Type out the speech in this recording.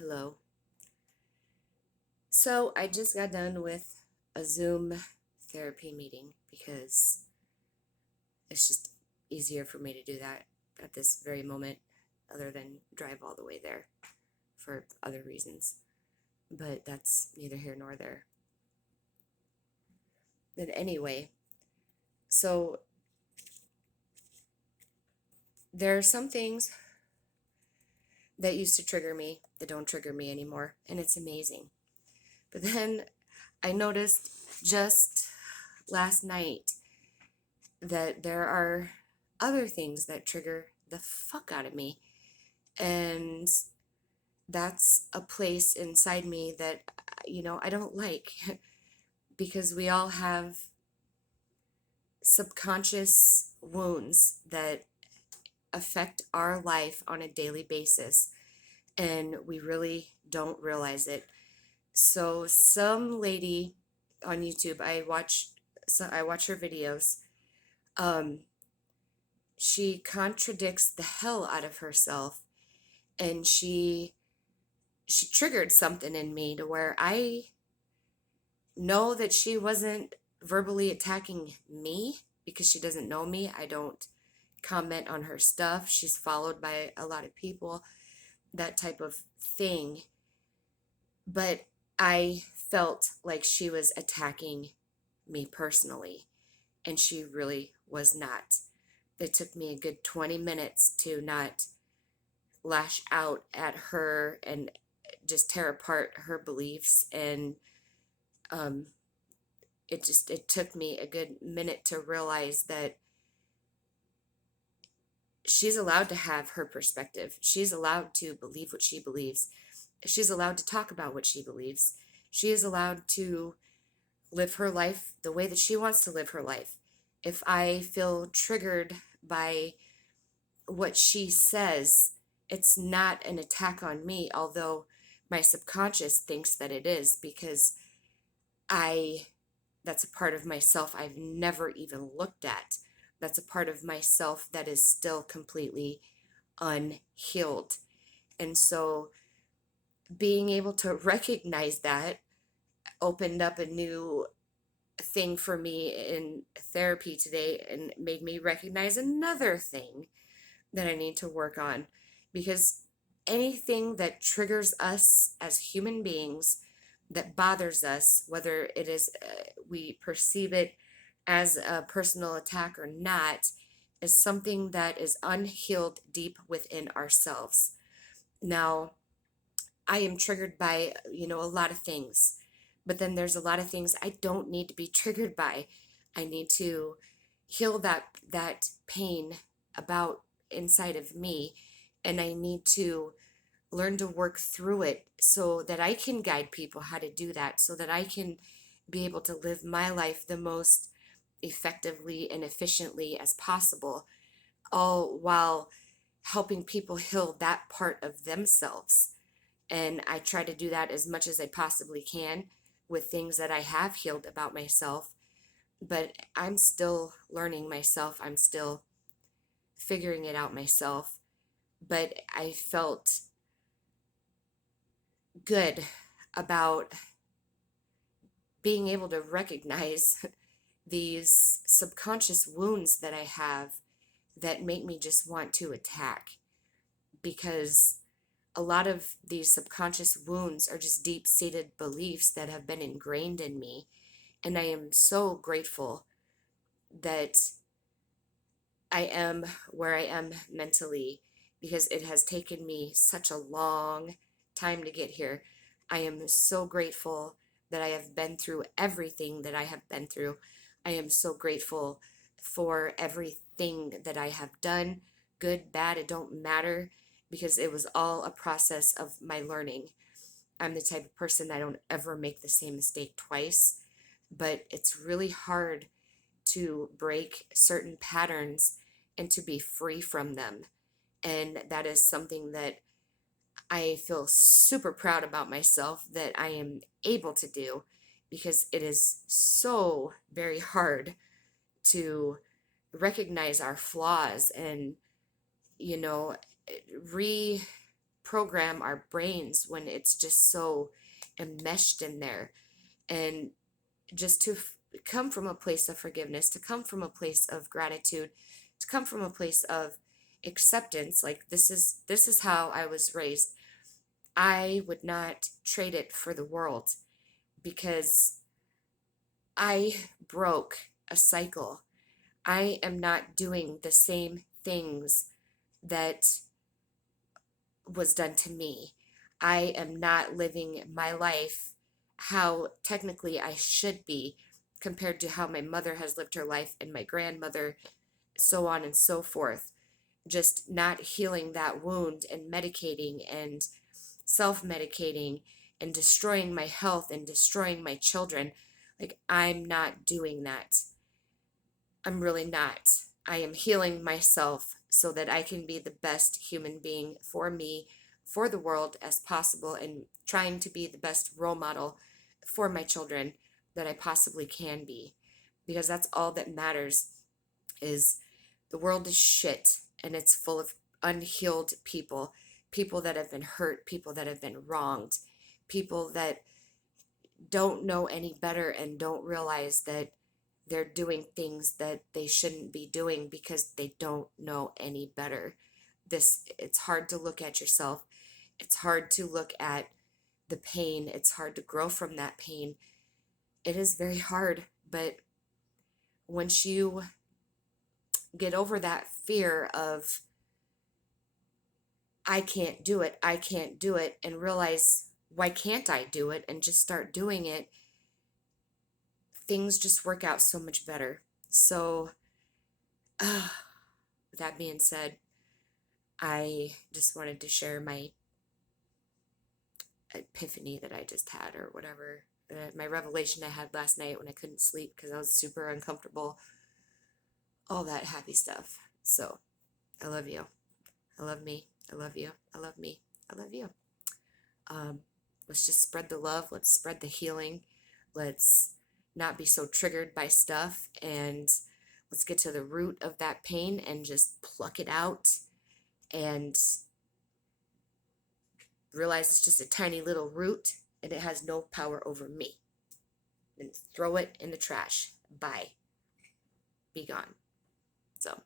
Hello. So I just got done with a Zoom therapy meeting because it's just easier for me to do that at this very moment, other than drive all the way there for other reasons. But that's neither here nor there. But anyway, so there are some things that used to trigger me that don't trigger me anymore, and it's amazing. But then I noticed just last night that there are other things that trigger the fuck out of me. And that's a place inside me that, I don't like because we all have subconscious wounds that affect our life on a daily basis. And we really don't realize it. So some lady on YouTube, I watch her videos. Um, she contradicts the hell out of herself, and she triggered something in me to where I know that she wasn't verbally attacking me because she doesn't know me. I don't comment on her stuff. She's followed by a lot of people, that type of thing. But I felt like she was attacking me personally, and she really was not. It took me a good 20 minutes to not lash out at her and just tear apart her beliefs. And um, it took me a good minute to realize that she's allowed to have her perspective. She's allowed to believe what she believes. She's allowed to talk about what she believes. She is allowed to live her life the way that she wants to live her life. If I feel triggered by what she says, it's not an attack on me, although my subconscious thinks that it is, because I that's a part of myself I've never even looked at. That's a part of myself that is still completely unhealed. And so being able to recognize that opened up a new thing for me in therapy today and made me recognize another thing that I need to work on, because anything that triggers us as human beings, that bothers us, whether it is we perceive it as a personal attack or not, is something that is unhealed deep within ourselves. Now, I am triggered by, a lot of things, but then there's a lot of things I don't need to be triggered by. I need to heal that pain about inside of me, and I need to learn to work through it so that I can guide people how to do that, so that I can be able to live my life the most effectively and efficiently as possible, all while helping people heal that part of themselves. And I try to do that as much as I possibly can with things that I have healed about myself. But I'm still learning myself. I'm still figuring it out myself. But I felt good about being able to recognize these subconscious wounds that I have that make me just want to attack, because a lot of these subconscious wounds are just deep seated beliefs that have been ingrained in me. And I am so grateful that I am where I am mentally, because it has taken me such a long time to get here. I am so grateful that I have been through everything that I have been through. I am so grateful for everything that I have done, good, bad, it don't matter, because it was all a process of my learning. I'm the type of person that I don't ever make the same mistake twice, but it's really hard to break certain patterns and to be free from them. And that is something that I feel super proud about myself that I am able to do, because it is so very hard to recognize our flaws and, you know, reprogram program our brains when it's just so enmeshed in there. And just to come from a place of forgiveness, to come from a place of gratitude, to come from a place of acceptance, like this is how I was raised. I would not trade it for the world, because I broke a cycle. I am not doing the same things that was done to me. I am not living my life how technically I should be, compared to how my mother has lived her life and my grandmother, so on and so forth. Just not healing that wound and medicating and self medicating and destroying my health and destroying my children. Like, I'm not doing that. I'm really not. I am healing myself so that I can be the best human being for me, for the world as possible, and trying to be the best role model for my children that I possibly can be. Because that's all that matters. Is the world is shit, and it's full of unhealed people, people that have been hurt, people that have been wronged, people that don't know any better and don't realize that they're doing things that they shouldn't be doing because they don't know any better. It's hard to look at yourself. It's hard to look at the pain. It's hard to grow from that pain. It is very hard, but once you get over that fear of I can't do it, I can't do it, and realize why can't I do it, and just start doing it, things just work out so much better. So, with that being said, I just wanted to share my epiphany that I just had, or whatever, my revelation I had last night when I couldn't sleep because I was super uncomfortable, all that happy stuff. So, I love you. I love me. I love you. I love me. I love you. Let's just spread the love. Let's spread the healing. Let's not be so triggered by stuff, and let's get to the root of that pain and just pluck it out and realize it's just a tiny little root and it has no power over me. And throw it in the trash. Bye. Be gone. So